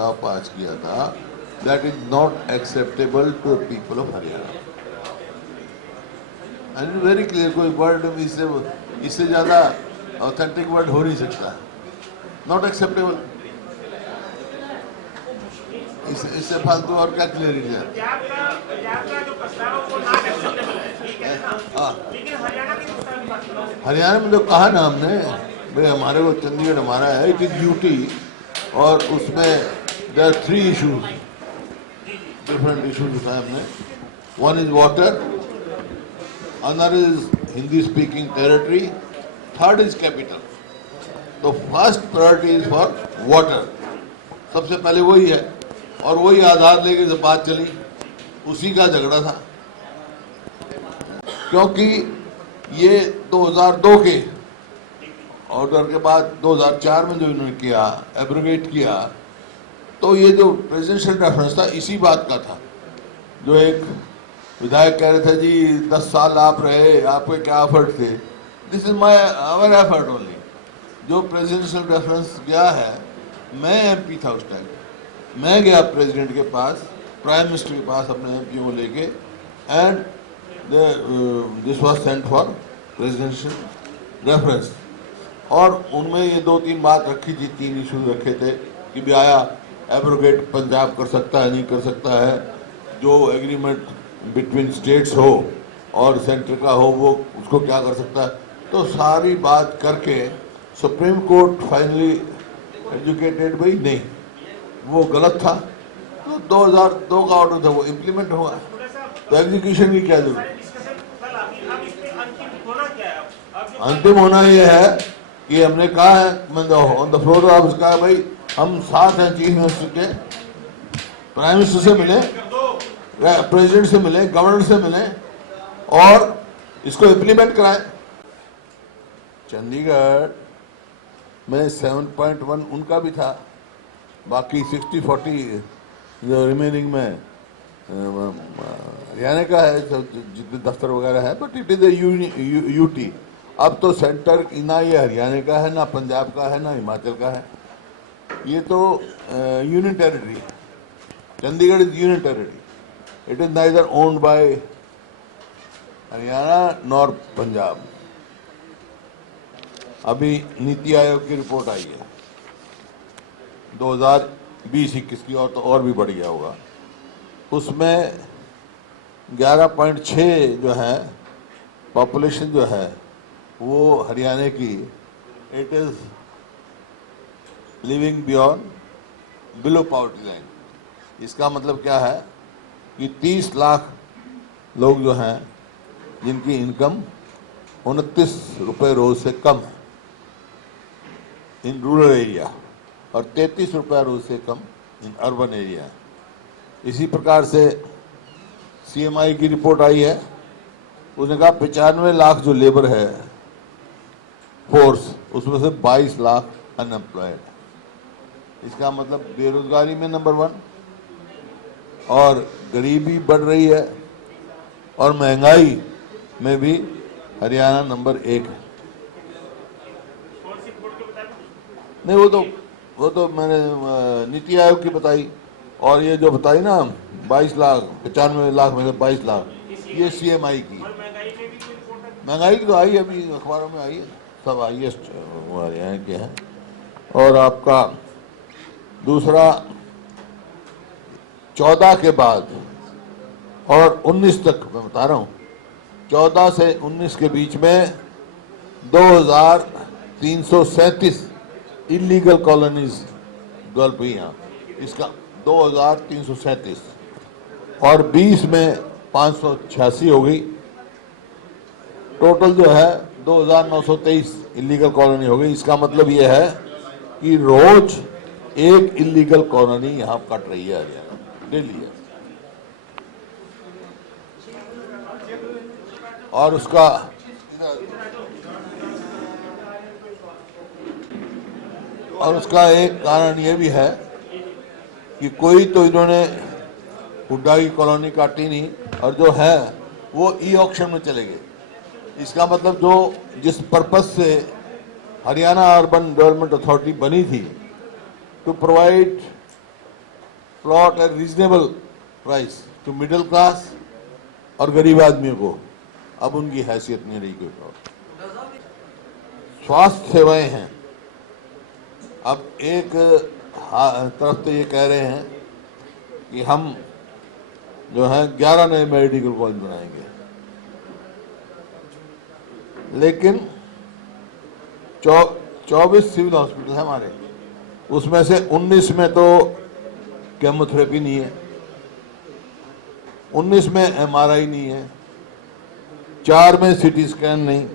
प्रस्ताव पास किया था, that is not acceptable to people of Haryana. And very clear, कोई वर्ड इससे ज़्यादा ऑथेंटिक वर्ड हो नहीं सकता। नॉट एक्सेप्टेबल, इससे फालतू और क्या क्लियरिटी है? हरियाणा में तो कहा ना हमने, भाई हमारे वो चंडीगढ़ हमारा है, इट इज यूटी, और उसमें there are 3 issues, different issues बताए हमने। One is water, another is Hindi speaking territory, third is capital. तो first priority is for water, सबसे पहले वही है, और वही आधार लेके जब बात चली, उसी का झगड़ा था। क्योंकि ये 2002 के ऑर्डर के बाद 2004 में जो इन्होंने किया, एब्रोगेट किया, तो ये जो प्रेसिडेंशियल रेफरेंस था इसी बात का था। जो एक विधायक कह रहे थे जी 10 साल आप रहे, आपके क्या एफर्ट थे, this is my our effort only. जो प्रेसिडेंशियल रेफरेंस गया है, मैं एमपी था उस टाइम, मैं गया प्रेसिडेंट के पास, प्राइम मिनिस्टर के पास अपने एमपीओ को लेके, and this was sent for presidential reference. और उनमें ये 2-3 बात रखी थी, 3 इशू रखे थे कि भी आया एब्रोगेट पंजाब कर सकता है, नहीं कर सकता है, जो एग्रीमेंट बिटवीन स्टेट्स हो और सेंटर का हो वो उसको क्या कर सकता है। तो सारी बात करके सुप्रीम कोर्ट फाइनली एजुकेटेड भाई नहीं, वो गलत था। तो 2002 का ऑर्डर था, वो इम्प्लीमेंट हुआ, तो एग्जीक्यूशन की क्या जरूरत। अंतिम होना यह है कि हमने कहा है, ऑन द फ्लोर ऑफ कहा भाई हम साथ हैं, चीफ मिनिस्टर के, प्राइम मिनिस्टर से मिले, प्रेसिडेंट से मिले, गवर्नर से मिले, और इसको इम्प्लीमेंट कराएं। चंडीगढ़ में 7.1 उनका भी था, बाकी 60-40 जो रिमेनिंग में हरियाणा का है, जितने दफ्तर वगैरह है, but it is a UT. अब तो सेंटर ना ये हरियाणा का है, ना पंजाब का है, ना हिमाचल का है, ये तो यूनियन टेरिटरी है। Chandigarh is union territory, it is neither owned by Haryana nor Punjab. अभी नीति आयोग की रिपोर्ट आई है 2020-21 की, और भी बढ़ गया होगा। उसमें 11.6 जो है पॉपुलेशन जो है वो हरियाणा की, it is living beyond below poverty line. इसका मतलब क्या है कि 30 लाख लोग जो हैं जिनकी इनकम 29 रुपये रोज से कम है इन रूरल एरिया, और 33 रुपये रोज से कम इन अर्बन एरिया। इसी प्रकार से सीएमआई की रिपोर्ट आई है, उसने कहा 95 लाख जो लेबर है फोर्स, उसमें से 22 लाख अनएम्प्लॉयड। इसका मतलब बेरोजगारी में नंबर 1, और गरीबी बढ़ रही है, और महंगाई में भी हरियाणा नंबर 1 है। नहीं, वो तो मैंने नीति आयोग की बताई, और ये जो बताई ना 22 लाख 95 लाख में से 22 लाख, ये सीएमआई की। महंगाई की तो आई है, अभी अखबारों में आई है, सब हाईएस्ट हरियाणा के हैं। और आपका दूसरा 14 के बाद और 19 तक मैं बता रहा हूँ, 14 से 19 के बीच में 2337 इलीगल कॉलोनीज डेवलप हुई यहाँ, इसका 2337, और 20 में 586 हो गई। टोटल जो है 2923 इलीगल कॉलोनी हो गई। इसका मतलब ये है कि रोज एक इलीगल कॉलोनी यहाँ कट रही है हरियाणा, डेली है। और उसका एक कारण ये भी है कि कोई तो इन्होंने हुड्डा की कॉलोनी काटी नहीं, और जो है वो ई ऑक्शन में चले गए। इसका मतलब जो जिस पर्पस से हरियाणा अर्बन डेवलपमेंट अथॉरिटी बनी थी, to provide plot at reasonable price to middle class और गरीब आदमियों को। अब उनकी हैसियत नहीं रही कोई प्लॉट। स्वास्थ्य सेवाएं हैं। अब एक तरफ तो ये कह रहे हैं कि हम जो है 11 नए मेडिकल कॉलेज बनाएंगे, लेकिन 24 सिविल हॉस्पिटल है हमारे, उसमें से 19 में तो केमोथेरेपी नहीं है, 19 में एमआरआई नहीं है, 4 में सीटी स्कैन नहीं,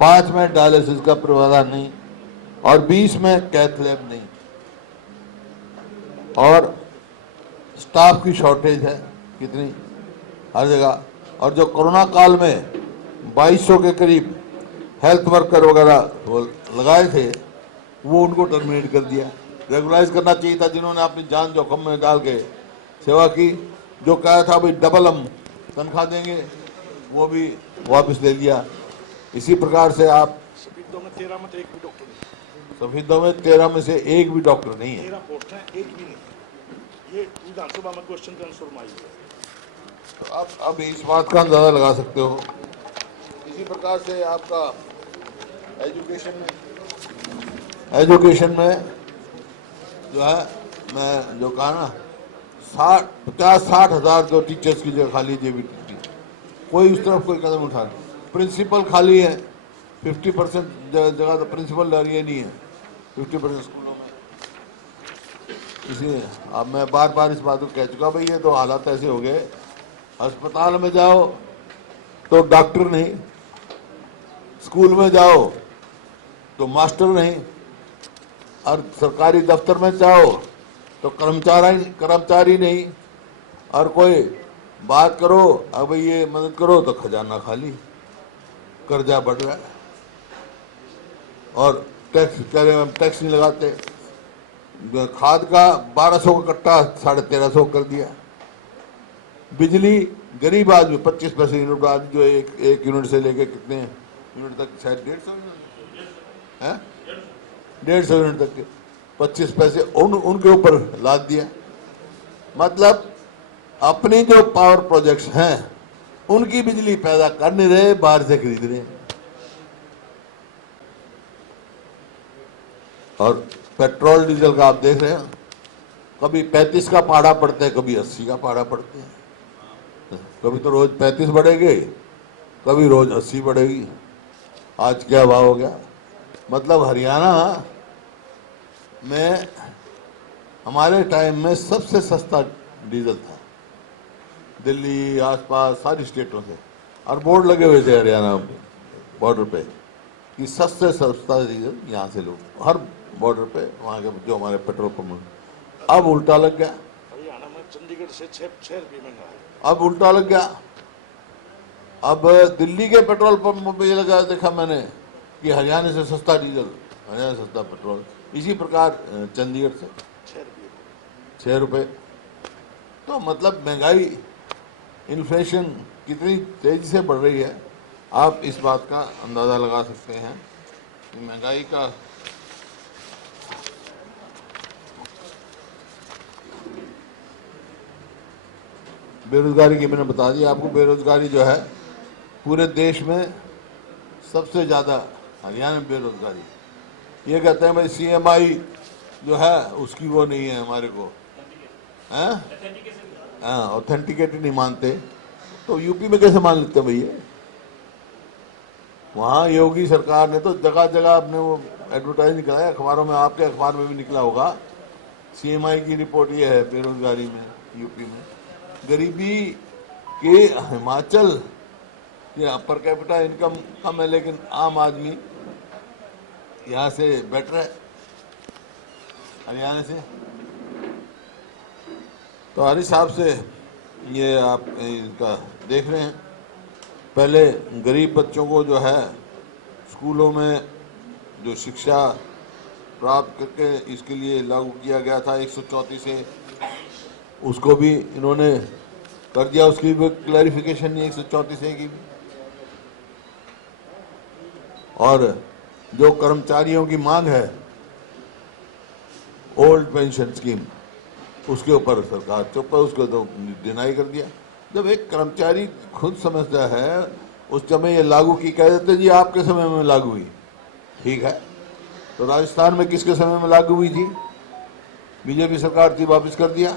5 में डायलिसिस का प्रावधान नहीं और 20 में कैथ लैब नहीं। और स्टाफ की शॉर्टेज है कितनी, हर जगह। और जो कोरोना काल में 2200 के करीब हेल्थ वर्कर वगैरह वो लगाए थे, वो उनको टर्मिनेट कर दिया। रेगुलाइज करना चाहिए था जिन्होंने अपनी जान जोखिम में डाल के सेवा की। जो कहा था भाई डबल हम तनख्वाह देंगे, वो भी वापस ले लिया। इसी प्रकार से आप सफेदों में 13 में तो एक भी डॉक्टर नहीं, सफेदों में 13 में से एक भी डॉक्टर नहीं है। 13 पोस्ट हैं, एक भी नहीं। ये विधानसभा में क्वेश्चन का आंसर में आई है। तो अब इस बात का अंदाजा लगा सकते हो। इसी प्रकार से आपका एजुकेशन में जो है, मैं जो कहा ना 50-60 हज़ार जो टीचर्स की जगह खाली जेबीटी, कोई उस तरफ कोई कदम उठा नहीं। प्रिंसिपल खाली है, 50% जगह तो प्रिंसिपल डालिए नहीं है 50% स्कूलों में। इसलिए अब मैं बार बार इस बात को कह चुका, भाई ये तो हालात ऐसे हो गए, अस्पताल में जाओ तो डॉक्टर नहीं, स्कूल में जाओ तो मास्टर नहीं, और सरकारी दफ्तर में जाओ तो कर्मचारी नहीं, और कोई बात करो अब ये मदद करो तो खजाना खाली, कर्जा बढ़ रहा है और टैक्स नहीं लगाते। खाद का 1200 का कट्टा 1350 कर दिया। बिजली गरीब आदमी 25 पैसे यूनिट, आज जो एक यूनिट से लेके कितने यूनिट तक, शायद 150 यूनिट है, 150 यूनिट तक के 25 पैसे उनके ऊपर लाद दिया। मतलब अपनी जो पावर प्रोजेक्ट्स हैं उनकी बिजली पैदा कर नहीं रहे, बाहर से खरीद रहे। और पेट्रोल डीजल का आप देख रहे हैं, कभी 35 का पाड़ा पड़ता है, कभी 80 का पाड़ा पड़ता है। कभी तो रोज 35 बढ़ेगी, कभी रोज 80 बढ़ेगी। आज क्या भाव हो गया। मतलब हरियाणा में हमारे टाइम में सबसे सस्ता डीजल था, दिल्ली आसपास सारी स्टेटों से, और बोर्ड लगे हुए थे हरियाणा बॉर्डर पे कि सबसे सस्ता डीजल यहाँ से लो, हर बॉर्डर पे वहाँ के जो हमारे पेट्रोल पंप। अब उल्टा लग गया, हरियाणा में चंडीगढ़ से 6 रुपये महंगा है। अब उल्टा लग गया। अब दिल्ली के पेट्रोल पंप पे ये लगा, देखा मैंने कि हरियाणा से सस्ता डीजल, हरियाणा से सस्ता पेट्रोल। इसी प्रकार चंडीगढ़ से 6 रुपये। तो मतलब महंगाई, इन्फ्लेशन कितनी तेजी से बढ़ रही है, आप इस बात का अंदाज़ा लगा सकते हैं कि महंगाई का बेरोजगारी की मैंने बता दी आपको। बेरोजगारी जो है पूरे देश में सबसे ज़्यादा हरियाणा में बेरोजगारी। ये कहते हैं भाई CMI जो है उसकी वो नहीं है हमारे को, हैं, हाँ, ऑथेंटिकेटेड नहीं मानते। तो यूपी में कैसे मान लेते हैं भैया। वहाँ योगी सरकार ने तो जगह जगह अपने वो एडवर्टाइज निकला है, अखबारों में, आपके अखबार में भी निकला होगा। CMI की रिपोर्ट ये है बेरोजगारी में यूपी में। गरीबी के हिमाचल के पर कैपिटा इनकम कम है, लेकिन आम आदमी यहाँ से बेटर है हरियाणा से। तो हर हिसाब से ये आप इनका देख रहे हैं। पहले गरीब बच्चों को जो है स्कूलों में जो शिक्षा प्राप्त करके इसके लिए लागू किया गया था 134 से, उसको भी इन्होंने कर दिया, उसकी भी क्लैरिफिकेशन नहीं 134 की भी। और जो कर्मचारियों की मांग है ओल्ड पेंशन स्कीम, उसके ऊपर सरकार चुप है, उसको तो डिनाई कर दिया। जब एक कर्मचारी खुद समझता है उस समय ये लागू की, कह देते जी आपके समय में लागू हुई, ठीक है, तो राजस्थान में किसके समय में लागू हुई थी? बीजेपी सरकार थी, वापस कर दिया।